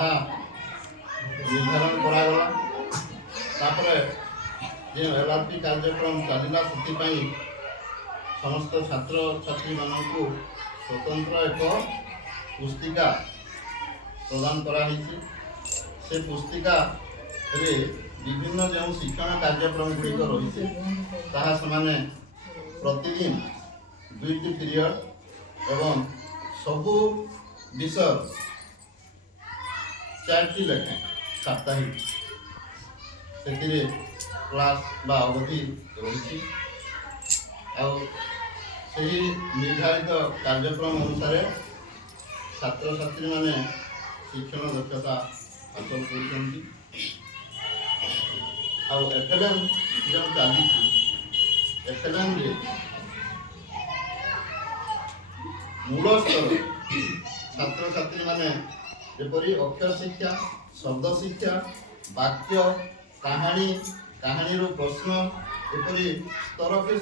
ତାହା ନିର୍ଦ୍ଧାରଣ କରାଗଲା। ତାପରେ ଯେଉଁ LRP କାର୍ଯ୍ୟକ୍ରମ ଚାଲିଲା ସେଥିପାଇଁ ସମସ୍ତ ଛାତ୍ରଛାତ୍ରୀମାନଙ୍କୁ ସ୍ୱତନ୍ତ୍ର ଏକ ପୁସ୍ତିକା ପ୍ରଦାନ କରାଯାଇଛି। ସେ ପୁସ୍ତିକାରେ ବିଭିନ୍ନ ଯେଉଁ ଶିକ୍ଷଣ କାର୍ଯ୍ୟକ୍ରମ ଗୁଡ଼ିକ ରହିଛି ତାହା ସେମାନେ ପ୍ରତିଦିନ 2ଟି ପିରିୟଡ଼ ଏବଂ ସବୁ ବିଷୟ 4ଟି ଲେଖାଏଁ ସାପ୍ତାହିକ ସେଥିରେ କ୍ଲାସ୍ ବା ଅବଧି ରହିଛି। ଆଉ ସେହି ନିର୍ଦ୍ଧାରିତ କାର୍ଯ୍ୟକ୍ରମ ଅନୁସାରେ ଛାତ୍ରଛାତ୍ରୀମାନେ ଶିକ୍ଷଣ ଦକ୍ଷତା ହାସଲ କରୁଛନ୍ତି। ଆଉ FLM ଯେଉଁ ଚାଲିଛି FLMରେ ମୂଳ ସ୍ତର ଛାତ୍ରଛାତ୍ରୀମାନେ ଯେପରି ଅକ୍ଷର ଶିକ୍ଷା, ଶବ୍ଦ ଶିକ୍ଷା, ବାକ୍ୟ, କାହାଣୀରୁ ପ୍ରଶ୍ନ ଏପରି ସ୍ତରକୁ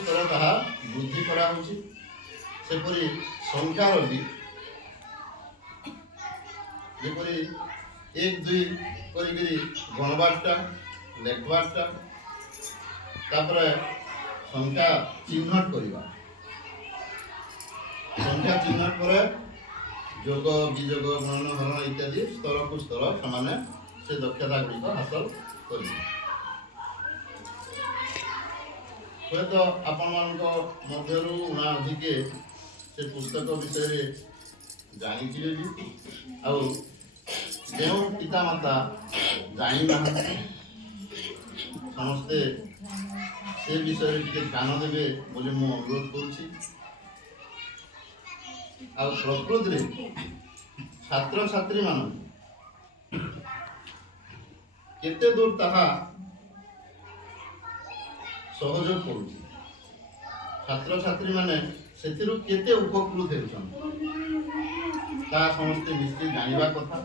ସ୍ତର ତାହା ବୃଦ୍ଧି କରାହେଉଛି। ସେପରି ସଂଖ୍ୟାର ବି ଯେପରି 1 2 କରିକିରି ଗଣବାରଟା ଲେଖବାରଟା, ତାପରେ ସଂଖ୍ୟା ଚିହ୍ନଟ କରିବା, ସଂଖ୍ୟା ଚିହ୍ନଟ ପରେ ଯୋଗ ବିଯୋଗ ଗୁଣନ ହରଣ ଇତ୍ୟାଦି ସ୍ତରକୁ ସ୍ତର ସେମାନେ ସେ ଦକ୍ଷତା ଗୁଡ଼ିକ ହାସଲ କରିବେ। ହୁଏତ ଆପଣମାନଙ୍କ ମଧ୍ୟରୁ ଉଣା ଅଧିକେ ସେ ପୁସ୍ତକ ବିଷୟରେ ଜାଣିଥିବେ ବି, ଆଉ ଯେଉଁ ପିତାମାତା ଜାଣିନାହାନ୍ତି ସମସ୍ତେ ସେ ବିଷୟରେ ଟିକେ ଧ୍ୟାନ ଦେବେ ବୋଲି ମୁଁ ଅନୁରୋଧ କରୁଛି। ଆଉ ପ୍ରକୃତିରେ ଛାତ୍ରଛାତ୍ରୀମାନଙ୍କୁ କେତେ ଦୂର ତାହା ସହଯୋଗ କରୁଛି, ଛାତ୍ରଛାତ୍ରୀମାନେ ସେଥିରୁ କେତେ ଉପକୃତ ହେଉଛନ୍ତି ତାହା ସମସ୍ତେ ନିଶ୍ଚିତ ଜାଣିବା କଥା।